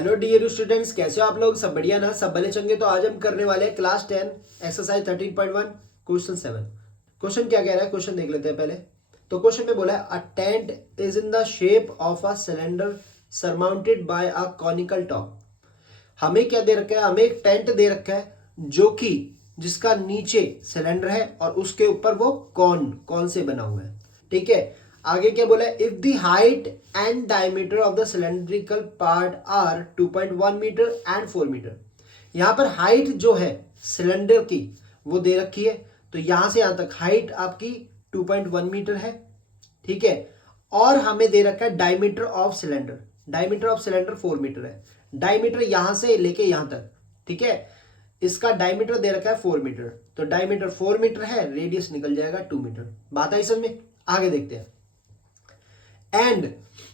Hello dear students, कैसे हो आप लोग? सब बढ़िया ना? सब भले चंगे। तो आज हम करने वाले हैं क्लास 10 एक्सरसाइज 13.1 क्वेश्चन 7। क्वेश्चन क्या कह रहा है, क्वेश्चन देख लेते हैं पहले। तो क्वेश्चन में बोला है a tent is in the shape of a cylinder surmounted by a conical top. हमें क्या दे रखा है? हमें एक टेंट दे रखा है जो कि जिसका नीचे सिलेंडर है और उसके ऊपर वो कौन से बना हुआ है। ठीक है, आगे क्या बोला है? If the height and diameter of the cylindrical part are 2.1 metre and 4 metre. यहां पर हाइट जो है सिलेंडर की वो दे रखी है, तो यहां से यहां तक हाइट आपकी 2.1 मीटर है। ठीक है, और हमें दे रखा है diameter of cylinder. Diameter of cylinder 4 metre है। डायमीटर यहां से लेके यहां तक, ठीक है, इसका डायमीटर दे रखा है 4 मीटर। तो डायमीटर 4 मीटर है, रेडियस निकल जाएगा 2 मीटर। बात आई समझ में? आगे देखते हैं। And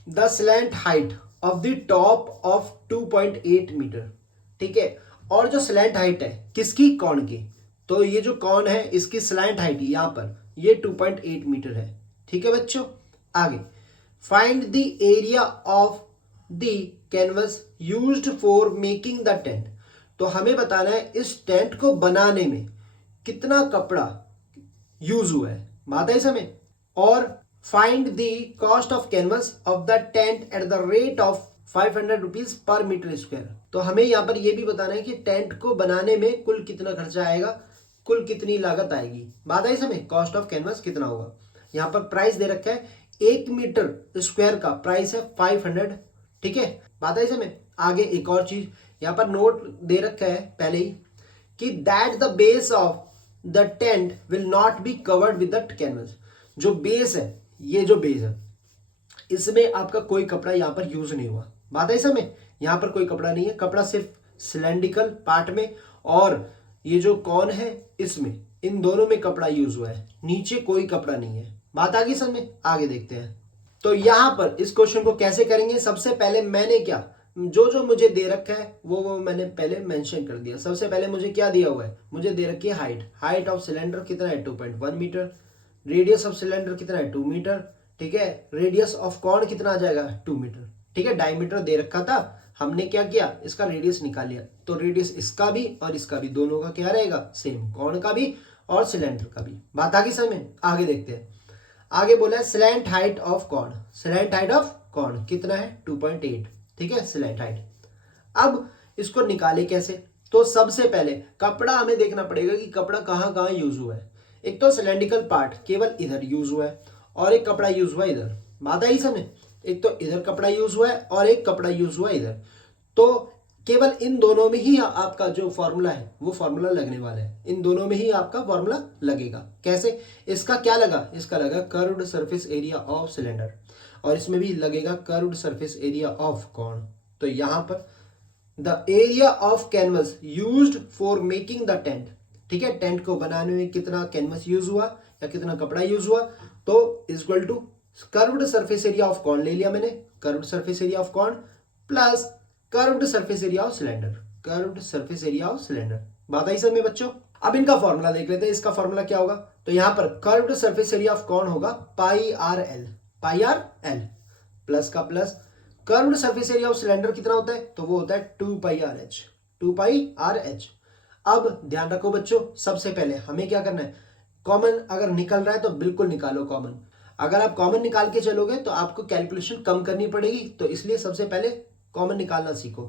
the slant height of the top of 2.8 metre. ठीक है, और जो स्लैंट हाइट है किसकी? कॉन की। तो ये जो कॉन है इसकी स्लैंट हाइट यहां पर ये 2.8 मीटर है। ठीक है बच्चों, आगे find the area of the canvas used for making the tent. तो हमें बताना है इस टेंट को बनाने में कितना कपड़ा यूज हुआ है। बात है समय। और find the cost of canvas of the tent at the rate of 500 rupees per metre square. तो हमें यहां पर यह भी बताना है कि टेंट को बनाने में कुल कितना खर्चा आएगा, कुल कितनी लागत आएगी। बात आई समय, कॉस्ट ऑफ कैनवस कितना होगा। यहां पर प्राइस दे रखा है 1 मीटर स्क्वायर का प्राइस है 500। ठीक है, बात आई समय। आगे एक और चीज यहां पर नोट दे रखा है पहले ही कि that the base of the tent will not be covered with the canvas. जो बेस है, ये जो बेस है इसमें आपका कोई कपड़ा यहां पर यूज नहीं हुआ। बात है समय, यहां पर कोई कपड़ा नहीं है, कपड़ा सिर्फ सिलेंड्रिकल पार्ट में और ये जो कॉन है इसमें, इन दोनों में कपड़ा यूज हुआ है, नीचे कोई कपड़ा नहीं है। बात आ गई समझ में? आगे देखते हैं। तो यहां पर इस क्वेश्चन को कैसे करेंगे? सबसे पहले मैंने क्या जो जो मुझे दे रखा है वो मैंने पहले मेंशन कर दिया। सबसे पहले मुझे क्या दिया हुआ है? मुझे दे रखी है हाइट ऑफ सिलेंडर कितना है 2.1 मीटर। रेडियस ऑफ सिलेंडर कितना है 2 मीटर। ठीक है, रेडियस ऑफ कॉर्ड कितना आ जाएगा 2 मीटर। ठीक है, डायमीटर दे रखा था, हमने क्या किया इसका रेडियस निकाल लिया। तो रेडियस इसका भी और इसका भी दोनों का क्या रहेगा? सेम, कॉर्ड का भी और सिलेंडर का भी। बात आ गई समझ में? आगे देखते हैं। आगे बोला है slant height of cord. Slant height of cord कितना है 2.8। ठीक है, स्लैंट हाइट। अब इसको निकाले कैसे? तो सबसे पहले कपड़ा हमें देखना पड़ेगा कि कपड़ा कहां कहां यूज हुआ है। एक तो सिलेंड्रिकल पार्ट केवल इधर यूज हुआ है और एक कपड़ा यूज हुआ इधर। बात आई समझ? एक तो इधर कपड़ा यूज हुआ है और एक कपड़ा यूज हुआ इधर। तो केवल इन दोनों में ही आपका जो फॉर्मूला है वो फॉर्मूला लगने वाला है। इन दोनों में ही आपका फॉर्मूला लगेगा। कैसे? इसका क्या लगा? इसका लगा curved surface area of cylinder, और इसमें भी लगेगा curved surface area of corn. तो यहां पर the area of canvas used for making the tent. ठीक है, टेंट को बनाने में कितना कैनवस यूज हुआ या कितना कपड़ा यूज हुआ, तो equal to curved surface area of cone ले लिया मैंने। Curved surface area of cone plus curved surface area of cylinder. Curved surface area of cylinder. बात आई सब में बच्चों? अब इनका फॉर्मूला देख लेते हैं। इसका फॉर्मूला क्या होगा? तो यहां पर curved surface area of corn होगा पाई आर एल। पाई आर एल प्लस का plus curved surface area of cylinder कितना होता है? तो वो होता है 2 पाई आर एच। 2 पाई आर एच। अब ध्यान रखो बच्चों, सबसे पहले हमें क्या करना है? कॉमन अगर निकल रहा है तो बिल्कुल निकालो कॉमन। अगर आप कॉमन निकाल के चलोगे तो आपको कैलकुलेशन कम करनी पड़ेगी, तो इसलिए सबसे पहले कॉमन निकालना सीखो।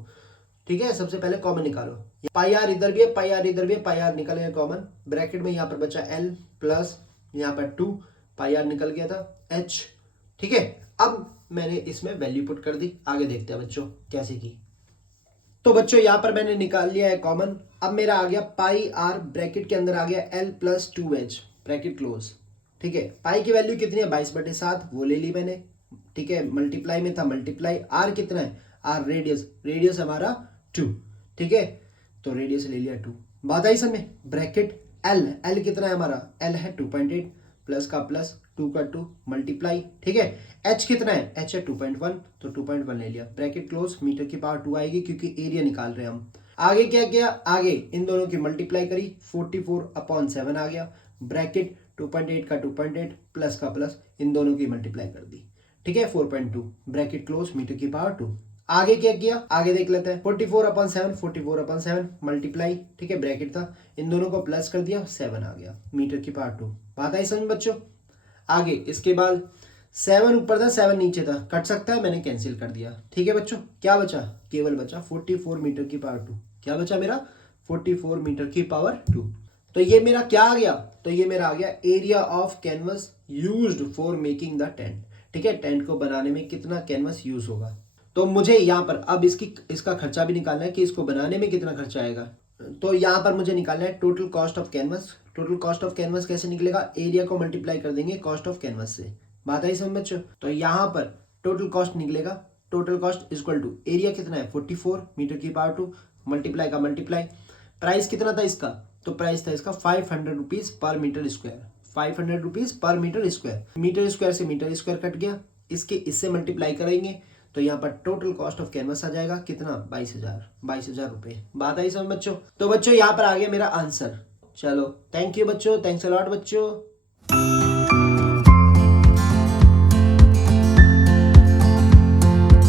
ठीक है, सबसे पहले कॉमन निकालो। पाई आर इधर भी है, पाई आर इधर भी है, पाई आर निकल गया कॉमन। ब्रैकेट में यहां पर बचा एल प्लस यहां पर 2 पाई आर निकल गया था एच। ठीक है, अब मैंने इसमें वैल्यू पुट कर दी। आगे देखते हैं बच्चों कैसे की। तो बच्चों यहां पर मैंने निकाल लिया है कॉमन। अब मेरा आ गया पाई आर, ब्रैकेट के अंदर आ गया L plus 2h, bracket close. ठीक है, पाई की वैल्यू कितनी है 22/7, वो ले ली मैंने। ठीक है, मल्टीप्लाई में था मल्टीप्लाई। आर कितना है? आर रेडियस, रेडियस हमारा 2। ठीक है, तो रेडियस ले लिया 2। बात आई समझ में? ब्रैकेट एल, एल कितना है हमारा? एल है 2.8 प्लस का प्लस 2 का 2 मल्टीप्लाई। ठीक है, एच कितना है? एच है 2.1, तो 2.1 ले लिया। ब्रैकेट क्लोज, मीटर की पावर 2 आएगी क्योंकि एरिया निकाल रहे हैं हम। आगे क्या किया? आगे इन दोनों की मल्टीप्लाई करी, 44/7 आ गया। ब्रैकेट 2.8 का 2.8 प्लस का प्लस इन दोनों की मल्टीप्लाई कर दी। ठीक है, 4.2 ब्रैकेट क्लोज, मीटर की पावर 2। आगे क्या किया, आगे देख लेते हैं। 44/7, 44/7 मल्टीप्लाई, ठीक है, ब्रैकेट था, इन दोनों को प्लस कर दिया, 7 आ गया मीटर की पावर 2। बात आई समझ बच्चों। आगे इसके बाद 7 ऊपर था 7 नीचे था, कट सकता है, मैंने कैंसिल कर दिया, ठीक है बच्चों। क्या बचा, केवल बचा 44 मीटर की पावर 2। क्या बचा मेरा, 44 मीटर की पावर 2। तो ये मेरा क्या आ गया, तो ये मेरा आ गया area of canvas used for making the tent, ठीक है, टेंट को बनाने में कितना कैनवस यूज होगा। तो मुझे यहाँ पर अब इसका खर्चा भी निकालना है कि इसको बनाने में कितना खर्चा आएगा। तो यहाँ पर मुझे निकालना है total cost of canvas. Total cost of canvas कैसे निकलेगा, एरिया को मल्टीप्लाई कर देंगे कॉस्ट ऑफ कैनवस से। बात आई समझ बच्चों। तो यहाँ पर टोटल कॉस्ट निकलेगा, total cost equal to area कितना है 44 मीटर की पावर 2, मल्टीप्लाई का मल्टीप्लाई, प्राइस कितना था इसका, तो प्राइस था इसका 500 rupees per metre square, 500 rupees per metre square. Metre square से मीटर स्क्वायर कट गया, इसके इससे मल्टीप्लाई करेंगे तो यहाँ पर टोटल कॉस्ट ऑफ कैनवस आ जाएगा कितना, 22,000 रुपए। बात आई समझ बच्चों। तो बच्चों यहाँ पर आ गया मेरा आंसर। चलो थैंक यू बच्चों, थैंक्स अ लॉट बच्चों।